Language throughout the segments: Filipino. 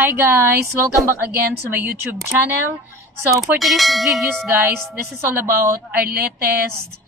Hi guys! Welcome back again to my YouTube channel. So for today's videos guys, this is all about our latest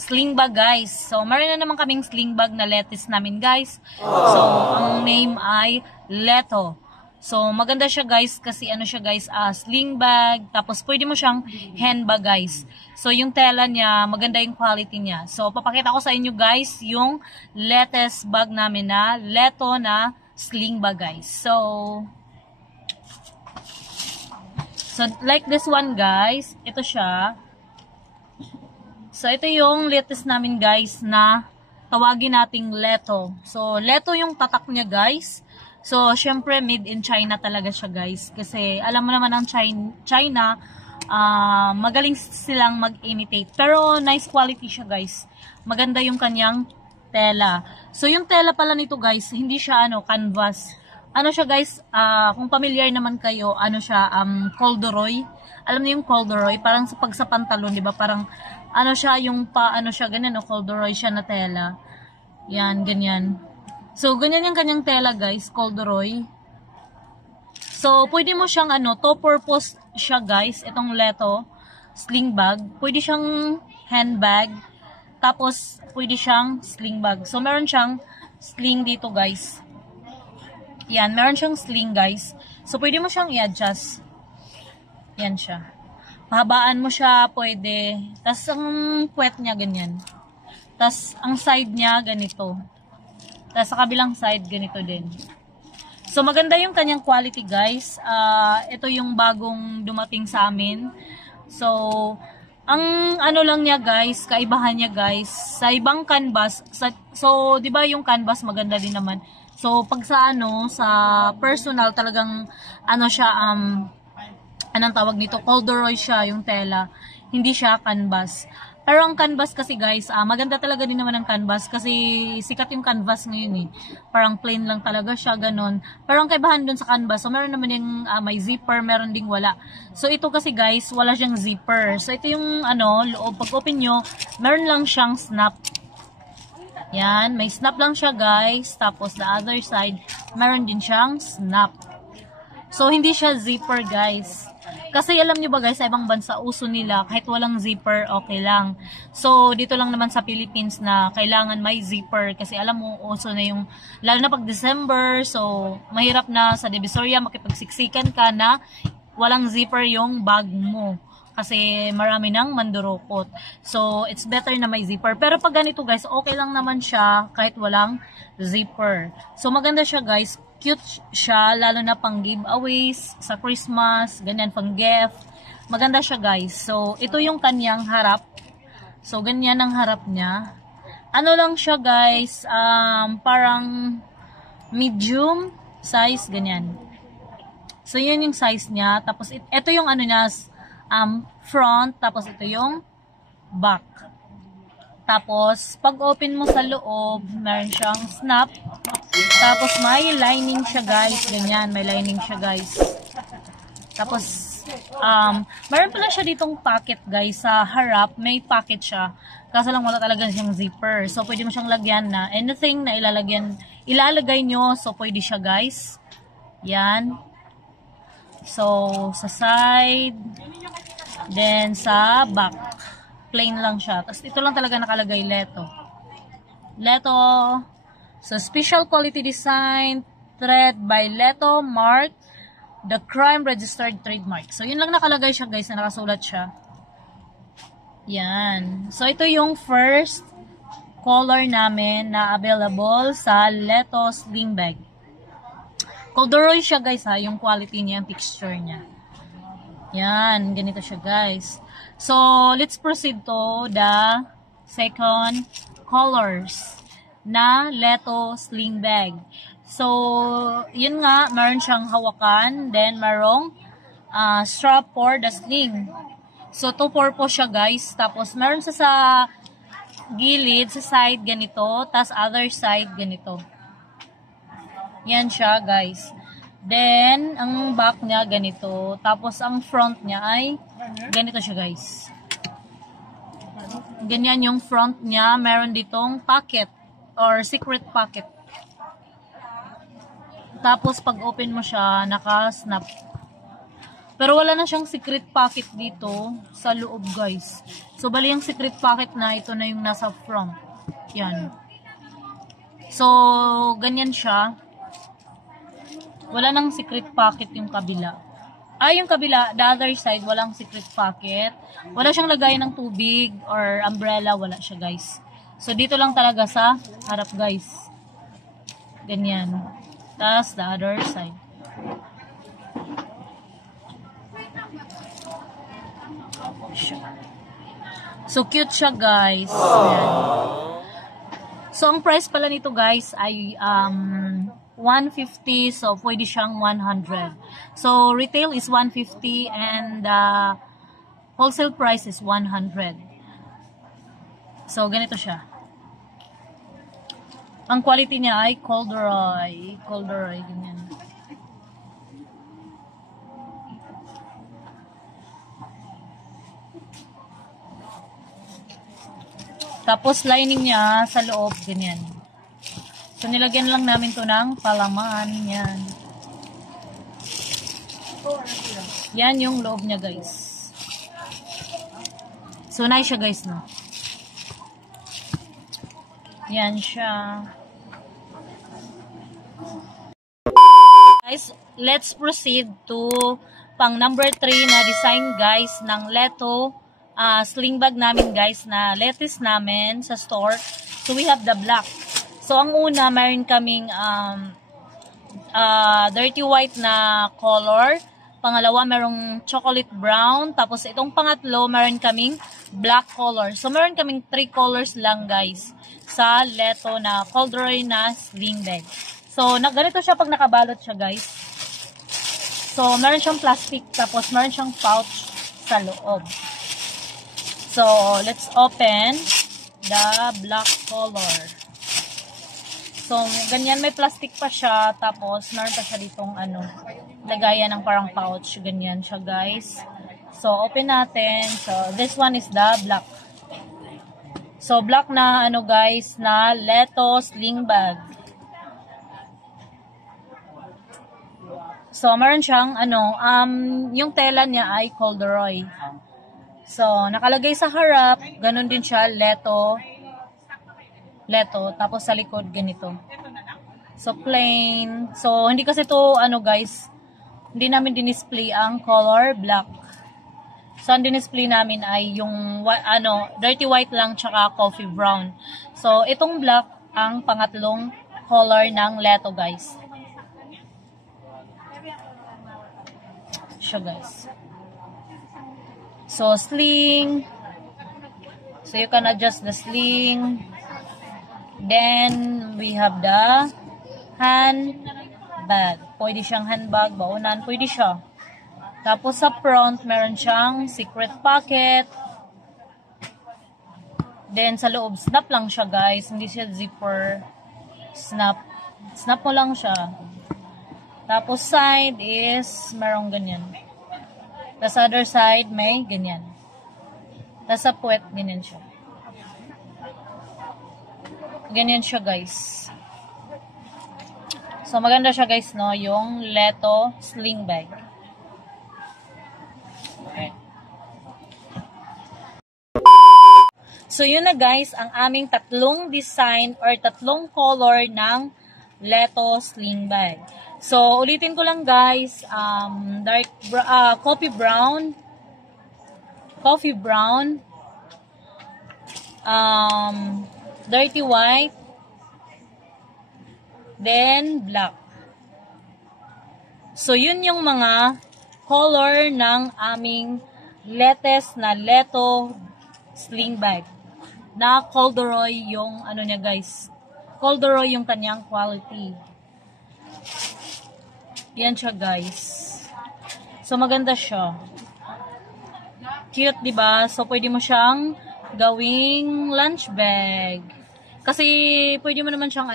sling bag guys. So meron na naman kaming sling bag na latest namin guys. So ang name ay Leto. So maganda siya guys kasi ano siya guys, sling bag. Tapos pwede mo siyang handbag guys. So yung tela niya, maganda yung quality niya. So papakita ko sa inyo guys yung latest bag namin na Leto na sling bag guys. So like this one guys, ito siya. So ito yung latest namin guys na tawagin nating Leto. So Leto yung tatak niya guys. So syempre made in China talaga siya guys. Kasi alam mo naman ang China, magaling silang mag-imitate. Pero nice quality siya guys. Maganda yung kanyang tela. So yung tela pala nito guys, hindi siya canvas. Ano siya guys, kung familiar naman kayo, ano siya, corduroy. Alam niyo yung corduroy, parang sa pantalon, 'di ba? Parang ano siya, yung siya ganyan, corduroy siya na tela. Yan, ganyan. So ganyan yung kanyang tela guys, corduroy. So pwede mo siyang to purpose siya guys, itong Leto sling bag. Pwede siyang handbag. Tapos, pwede siyang sling bag. So, meron siyang sling dito, guys. Yan, meron siyang sling, guys. So, pwede mo siyang i-adjust. Yan siya. Pahabaan mo siya, pwede. Tapos, ang puwet niya, ganyan. Tapos, ang side niya, ganito. Tapos, sa kabilang side, ganito din. So, maganda yung kanyang quality, guys. Ito yung bagong dumating sa amin. So, ang lang niya guys, kaibahan niya guys, sa ibang canvas, so 'di ba yung canvas maganda din naman. So pag sa sa personal talagang siya anong tawag nito, corduroy siya yung tela. Hindi siya canvas. Pero ang canvas kasi guys, maganda talaga din naman ang canvas kasi sikat yung canvas ngayon eh. Parang plain lang talaga siya, ganun. Pero ang kaibahan dun sa canvas, so meron naman yung may zipper, meron ding wala. So ito kasi guys, wala siyang zipper. So ito yung loob, pag open nyo, meron lang siyang snap. Yan, may snap lang siya guys. Tapos the other side, meron din siyang snap. So hindi siya zipper guys. Kasi alam nyo ba guys, sa ibang bansa, uso nila, kahit walang zipper, okay lang. So, dito lang naman sa Philippines na kailangan may zipper. Kasi alam mo, uso na yung, lalo na pag December, so, mahirap na sa Divisoria, makipagsiksikan ka na walang zipper yung bag mo. Kasi marami nang mandurukot. So, it's better na may zipper. Pero pag ganito guys, okay lang naman siya kahit walang zipper. So, maganda siya guys. Cute siya, lalo na pang giveaways, sa Christmas, ganyan, pang gift. Maganda siya guys. So, ito yung kanyang harap. So, ganyan ang harap niya. Ano lang siya guys, parang medium size, ganyan. So, yun yung size niya. Tapos, ito yung niya, front, tapos ito yung back. Tapos, pag open mo sa loob, meron siyang snap. Tapos, may lining siya guys. Ganyan, may lining siya guys. Tapos, meron pala siya ditong pocket guys. Sa harap, may pocket siya. Kaso lang wala talaga siyang zipper. So, pwede mo siyang lagyan na anything na ilalagay nyo. So, pwede siya guys. Yan. So, sa side. Then, sa back. Plain lang siya. Tapos, ito lang talaga nakalagay, Leto. Leto. So, special quality design, thread by Leto, mark, the crime registered trademark. So, yun lang nakalagay siya guys, na nakasulat siya. Yan. So, ito yung first color namin na available sa Leto sling bag. Corduroy siya guys yung quality niya, yung texture niya. Yan, ganito siya guys. So, let's proceed to the second colors na Leto sling bag. So, yun nga, meron siyang hawakan, then merong strap for the sling. So, two purpose siya guys. Tapos, meron sa gilid, sa side ganito, tas other side ganito. Yan siya guys. Then, ang back niya ganito. Tapos, ang front niya ay ganito siya guys. Ganyan yung front niya. Meron ditong pocket or secret pocket. Tapos, pag open mo siya, naka-snap. Pero wala na siyang secret pocket dito sa loob, guys. So, bali yung secret pocket na, ito na yung nasa front. Yan. So, ganyan siya. Wala nang secret pocket yung kabila. Yung kabila, the other side, walang secret pocket. Wala siyang lagayan ng tubig or umbrella. Wala siya, guys. So, dito lang talaga sa harap, guys. Ganyan. Tapos, the other side. So, cute siya, guys. Ayan. So, ang price pala nito, guys, ay 150. So, pwede siyang 100. So, retail is 150 and wholesale price is 100. So, ganito siya. Ang quality niya ay corduroy. Corduroy, ganyan. Tapos, lining niya sa loob, ganyan. So, nilagyan lang namin to ng palaman. Yan. Yan yung loob niya, guys. So, nice siya, guys, no? Yan siya. Guys, let's proceed to pang number 3 na design, guys, ng Leto sling bag namin, guys, na latest namin sa store. So, we have the black. So, ang una, mayroon kaming dirty white na color. Pangalawa, mayroong chocolate brown. Tapos, itong pangatlo, mayroon kaming black color. So, mayroon kaming 3 colors lang, guys, sa Leto na corduroy na sling bag. So, ganito siya pag nakabalot siya, guys. So, mayroon siyang plastic. Tapos, mayroon siyang pouch sa loob. So, let's open the black color. So, ganyan, may plastic pa siya. Tapos, meron pa siya ditong, lagayan ng parang pouch. Ganyan siya, guys. So, open natin. So, this one is the black. So, black na, guys, na Leto sling bag. So, meron siyang, yung tela niya ay corduroy. So, nakalagay sa harap, ganun din siya, Leto. Tapos sa likod, ganito. So, plain. So, hindi kasi to guys, hindi namin dinisplay ang color black. So, ang dinisplay namin ay yung, dirty white lang, tsaka coffee brown. So, itong black, ang pangatlong color ng Leto, guys. Siya, guys. So, sling. So, you can adjust the sling. Then, we have the handbag. Pwede siyang handbag, baunan, pwede siya. Tapos, sa front, meron siyang secret pocket. Then, sa loob, snap lang siya, guys. Hindi siya zipper. Snap. Snap mo lang siya. Tapos, side is, merong ganyan. Tapos, other side, may ganyan. Tapos, sa puwet, ganyan siya. Ganyan siya, guys. So, maganda siya, guys, no? Yung Leto sling bag. Okay. So, yun na, guys, ang aming tatlong design or tatlong color ng Leto sling bag. So, ulitin ko lang, guys, coffee brown, dirty white, then black. So, yun yung mga color ng aming latest na Leto sling bag. Na corduroy yung, niya, guys. Corduroy yung kanyang quality. Yan siya, guys. So, maganda siya. Cute, diba? So, pwede mo siyang gawing lunch bag. Kasi, pwede mo naman siyang,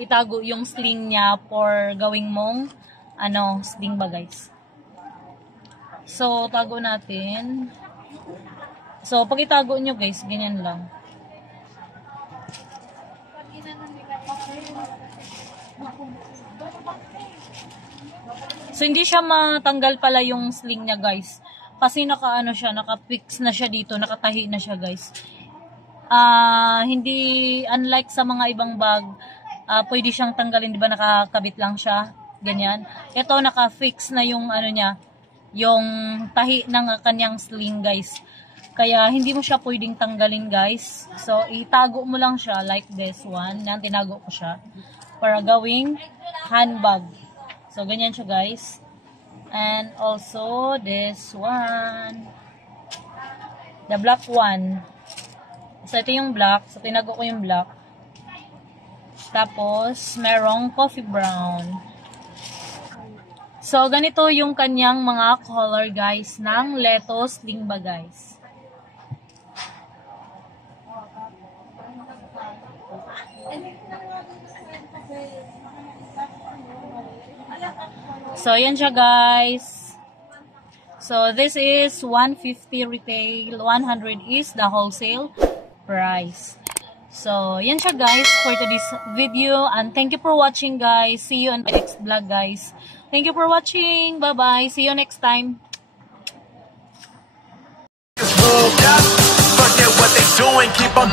itago yung sling niya for gawing mong, sling bag, guys. So, tago natin. So, pag itago nyo, guys, ganyan lang. So, hindi siya matanggal pala yung sling niya, guys. Kasi naka-ano siya, naka-fix na siya dito, nakatahi na siya, guys. Hindi, unlike sa mga ibang bag, pwede siyang tanggalin, di ba, nakakabit lang siya, ganyan. Ito, naka-fix na yung, ano niya, yung tahi ng kanyang sling, guys. Kaya, hindi mo siya pwedeng tanggalin, guys. So, itago mo lang siya, like this one. Yan, tinago ko siya. Para gawing handbag. So, ganyan siya, guys. And also, this one. The black one. So, ito yung black. So, tinago ko yung black. Tapos, merong coffee brown. So, ganito yung kanyang mga color, guys, ng Leto sling bag, guys. So, yan siya, guys. So, this is 150 retail, 100 is the wholesale price. So, yan siya, guys, for today's video. And thank you for watching, guys. See you on the next vlog, guys. Thank you for watching. Bye-bye. See you next time. Forget what they doing, keep on